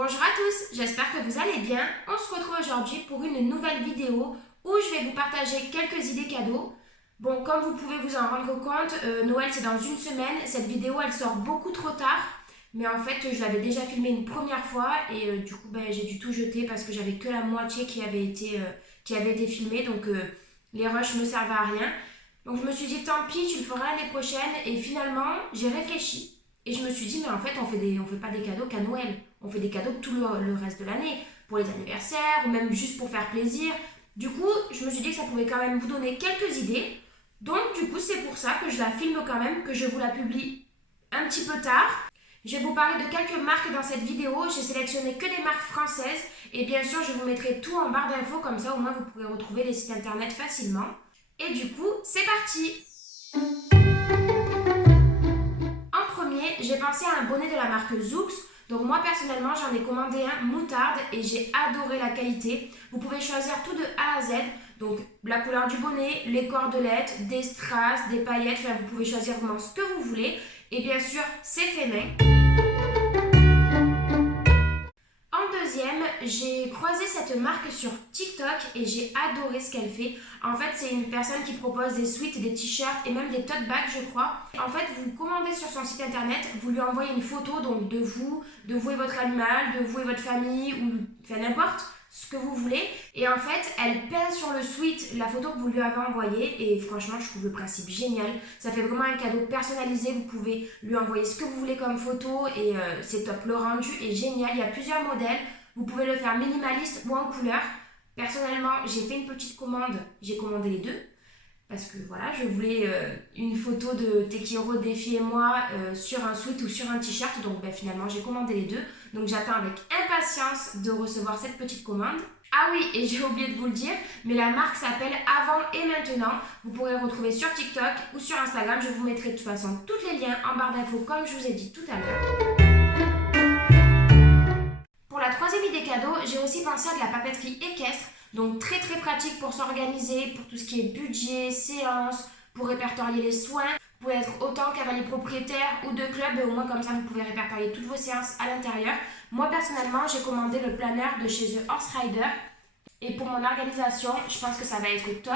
Bonjour à tous, j'espère que vous allez bien. On se retrouve aujourd'hui pour une nouvelle vidéo où je vais vous partager quelques idées cadeaux. Bon, comme vous pouvez vous en rendre compte, Noël c'est dans une semaine. Cette vidéo elle sort beaucoup trop tard. Mais en fait, je l'avais déjà filmée une première fois et du coup, j'ai dû tout jeter parce que j'avais que la moitié qui avait été filmée. Donc, les rushs ne me servaient à rien. Donc, je me suis dit, tant pis, tu le feras l'année prochaine. Et finalement, j'ai réfléchi. Et je me suis dit, mais en fait, on fait pas des cadeaux qu'à Noël. On fait des cadeaux tout le reste de l'année. Pour les anniversaires ou même juste pour faire plaisir. Du coup, je me suis dit que ça pouvait quand même vous donner quelques idées. Donc, du coup, c'est pour ça que je la filme quand même, que je vous la publie un petit peu tard. Je vais vous parler de quelques marques dans cette vidéo. J'ai sélectionné que des marques françaises. Et bien sûr, je vous mettrai tout en barre d'infos. Comme ça, au moins, vous pourrez retrouver les sites internet facilement. Et du coup, c'est parti! En premier, j'ai pensé à un bonnet de la marque Zoux. Donc moi, personnellement, j'en ai commandé un moutarde et j'ai adoré la qualité. Vous pouvez choisir tout de A à Z. Donc la couleur du bonnet, les cordelettes, des strass, des paillettes. Enfin, vous pouvez choisir vraiment ce que vous voulez. Et bien sûr, c'est fait main. En deuxième, j'ai croisé cette marque sur TikTok et j'ai adoré ce qu'elle fait. En fait, c'est une personne qui propose des sweats, des t-shirts et même des tote bags, je crois. En fait, vous commandez sur son site internet, vous lui envoyez une photo donc de vous et votre animal, de vous et votre famille, ou enfin n'importe ce que vous voulez. Et en fait, elle peint sur le sweat la photo que vous lui avez envoyée. Et franchement, je trouve le principe génial. Ça fait vraiment un cadeau personnalisé. Vous pouvez lui envoyer ce que vous voulez comme photo et c'est top. Le rendu est génial. Il y a plusieurs modèles. Vous pouvez le faire minimaliste ou en couleur. Personnellement, j'ai fait une petite commande. J'ai commandé les deux. Parce que voilà, je voulais une photo de Tekiro, Défi et moi sur un sweat ou sur un t-shirt. Donc finalement, j'ai commandé les deux. Donc j'attends avec impatience de recevoir cette petite commande. Ah oui, et j'ai oublié de vous le dire, mais la marque s'appelle Avant et Maintenant. Vous pourrez le retrouver sur TikTok ou sur Instagram. Je vous mettrai de toute façon tous les liens en barre d'infos comme je vous ai dit tout à l'heure. Pour la troisième idée cadeau, j'ai aussi pensé à de la papeterie équestre. Donc très pratique pour s'organiser, pour tout ce qui est budget, séance, pour répertorier les soins. Vous pouvez être autant cavalier propriétaire ou de club, et au moins comme ça vous pouvez répertorier toutes vos séances à l'intérieur. Moi personnellement, j'ai commandé le planeur de chez The Horse Rider. Et pour mon organisation, je pense que ça va être top.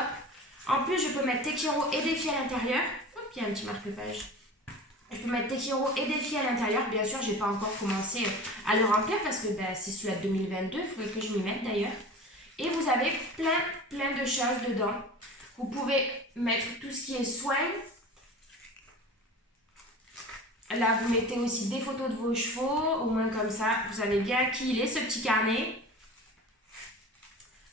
En plus, je peux mettre Tekiro et Défi à l'intérieur. Hop, il y a un petit marque-page. Je peux mettre Tekiro et Défi à l'intérieur. Bien sûr, je n'ai pas encore commencé à le remplir parce que c'est celui de 2022. Il faudrait que je m'y mette d'ailleurs. Et vous avez plein de choses dedans. Vous pouvez mettre tout ce qui est soins. Là, vous mettez aussi des photos de vos chevaux. Au moins comme ça, vous savez bien qui il est, ce petit carnet.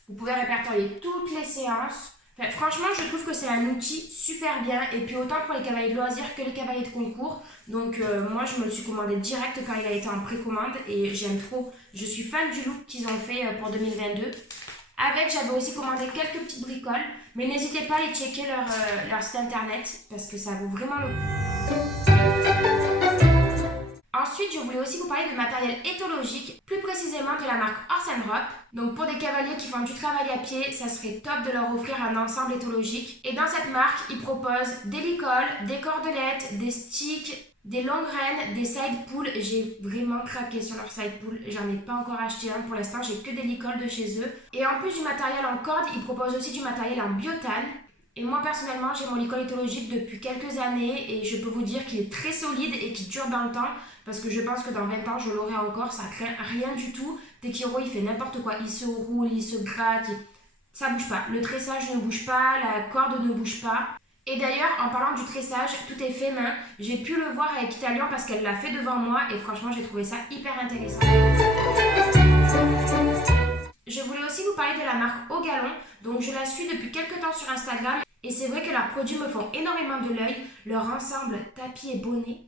Vous pouvez répertorier toutes les séances. Enfin, franchement, je trouve que c'est un outil super bien. Et puis autant pour les cavaliers de loisirs que les cavaliers de concours. Donc moi, je me le suis commandé direct quand il a été en précommande. Et j'aime trop. Je suis fan du look qu'ils ont fait pour 2022. Avec, j'avais aussi commandé quelques petites bricoles. Mais n'hésitez pas à aller checker leur site internet. Parce que ça vaut vraiment le coup. Ensuite, je voulais aussi vous parler de matériel éthologique, plus précisément de la marque Horse & Rope. Donc pour des cavaliers qui font du travail à pied, ça serait top de leur offrir un ensemble éthologique. Et dans cette marque, ils proposent des licoles, des cordelettes, des sticks, des longues rênes, des side pulls. J'ai vraiment craqué sur leur side pull. J'en ai pas encore acheté un. Pour l'instant, j'ai que des licoles de chez eux. Et en plus du matériel en corde, ils proposent aussi du matériel en biotane. Et moi personnellement, j'ai mon licol éthologique depuis quelques années et je peux vous dire qu'il est très solide et qu'il dure dans le temps parce que je pense que dans 20 ans, je l'aurai encore, ça craint rien du tout. Tekiro, il fait n'importe quoi, il se roule, il se gratte, ça bouge pas. Le tressage ne bouge pas, la corde ne bouge pas. Et d'ailleurs, en parlant du tressage, tout est fait main. J'ai pu le voir avec Italian parce qu'elle l'a fait devant moi et franchement, j'ai trouvé ça hyper intéressant. Je voulais aussi vous parler de la marque Au Galon. Donc je la suis depuis quelques temps sur Instagram et c'est vrai que leurs produits me font énormément de l'œil. Leur ensemble tapis et bonnet,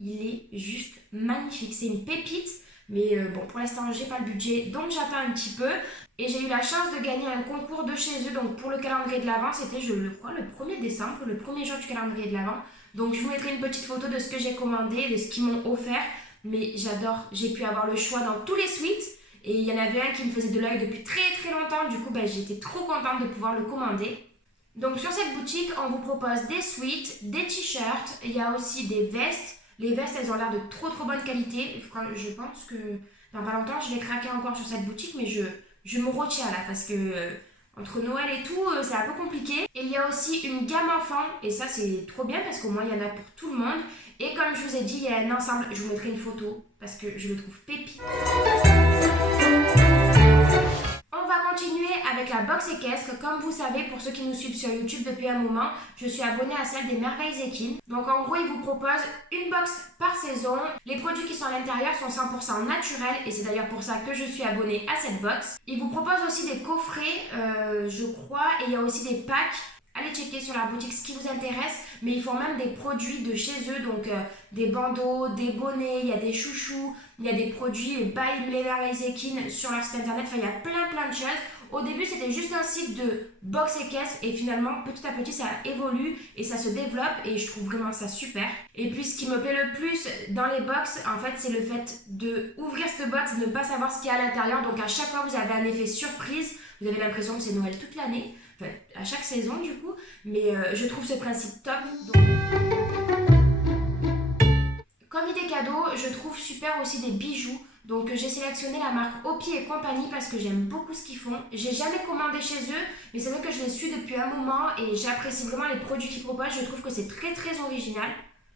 il est juste magnifique. C'est une pépite, mais bon, pour l'instant j'ai pas le budget donc j'attends un petit peu. Et j'ai eu la chance de gagner un concours de chez eux. Donc pour le calendrier de l'Avent, c'était je le crois le 1er décembre, le premier jour du calendrier de l'Avent. Donc je vous mettrai une petite photo de ce que j'ai commandé, de ce qu'ils m'ont offert. Mais j'adore, j'ai pu avoir le choix dans tous les suites. Et il y en avait un qui me faisait de l'œil depuis très longtemps. Du coup, j'étais trop contente de pouvoir le commander. Donc sur cette boutique, on vous propose des sweats, des t-shirts. Il y a aussi des vestes. Les vestes, elles ont l'air de trop bonne qualité. Je pense que dans pas longtemps je vais craquer encore sur cette boutique, mais je me retiens là parce que entre Noël et tout, c'est un peu compliqué. Il y a aussi une gamme enfant, et ça c'est trop bien parce qu'au moins il y en a pour tout le monde. Et comme je vous ai dit, il y a un ensemble, je vous mettrai une photo parce que je le trouve pépite. On va continuer avec la box équestre. Comme vous savez, pour ceux qui nous suivent sur YouTube depuis un moment, je suis abonnée à celle des Merveilles Équines. Donc en gros, ils vous proposent une box par saison. Les produits qui sont à l'intérieur sont 100% naturels et c'est d'ailleurs pour ça que je suis abonnée à cette box. Ils vous proposent aussi des coffrets, je crois, et il y a aussi des packs. Allez checker sur leur boutique ce qui vous intéresse, mais ils font même des produits de chez eux, donc des bandeaux, des bonnets, il y a des chouchous, il y a des produits by les Merveilles Équines sur leur site internet, enfin il y a plein de choses. Au début c'était juste un site de box équestre et finalement petit à petit ça évolue et ça se développe et je trouve vraiment ça super. Et puis ce qui me plaît le plus dans les box, en fait c'est le fait de ouvrir cette box, de ne pas savoir ce qu'il y a à l'intérieur, donc à chaque fois vous avez un effet surprise, vous avez l'impression que c'est Noël toute l'année. Enfin, à chaque saison du coup, mais je trouve ce principe top. Donc, comme idée cadeau, je trouve super aussi des bijoux. Donc j'ai sélectionné la marque Opi et compagnie parce que j'aime beaucoup ce qu'ils font. J'ai jamais commandé chez eux, mais c'est vrai que je les suis depuis un moment et j'apprécie vraiment les produits qu'ils proposent. Je trouve que c'est très original.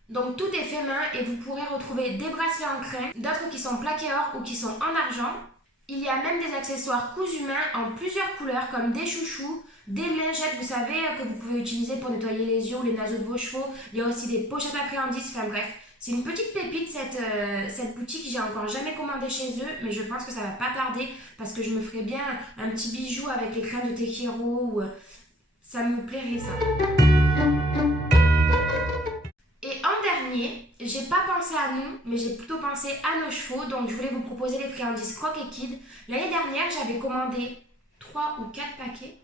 Donc tout est fait main et vous pourrez retrouver des bracelets en crin, d'autres qui sont plaqués or ou qui sont en argent. Il y a même des accessoires cousus main en plusieurs couleurs comme des chouchous, des lingettes, vous savez, que vous pouvez utiliser pour nettoyer les yeux ou les naseaux de vos chevaux. Il y a aussi des pochettes à friandises, enfin bref. C'est une petite pépite cette boutique, j'ai encore jamais commandé chez eux, mais je pense que ça va pas tarder parce que je me ferais bien un petit bijou avec les crins de Tekiro ou ça me plairait ça. Et en dernier, j'ai pas pensé à nous, mais j'ai plutôt pensé à nos chevaux, donc je voulais vous proposer les friandises Croc et Kid. L'année dernière, j'avais commandé 3 ou 4 paquets.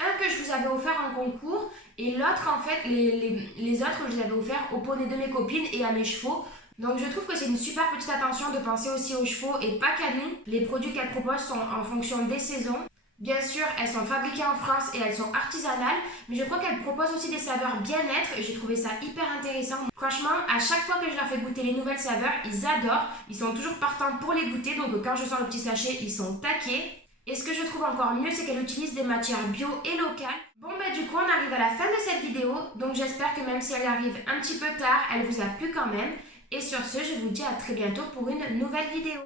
Un que je vous avais offert en concours et l'autre en fait, les autres je les avais offerts au poney de mes copines et à mes chevaux. Donc je trouve que c'est une super petite attention de penser aussi aux chevaux et pas qu'à nous. Les produits qu'elles proposent sont en fonction des saisons. Bien sûr, elles sont fabriquées en France et elles sont artisanales, mais je crois qu'elles proposent aussi des saveurs bien-être et j'ai trouvé ça hyper intéressant. Franchement, à chaque fois que je leur fais goûter les nouvelles saveurs, ils adorent. Ils sont toujours partants pour les goûter, donc quand je sors le petit sachet, ils sont taqués. Et ce que je trouve encore mieux, c'est qu'elle utilise des matières bio et locales. Bon du coup, on arrive à la fin de cette vidéo. Donc j'espère que même si elle arrive un petit peu tard, elle vous a plu quand même. Et sur ce, je vous dis à très bientôt pour une nouvelle vidéo.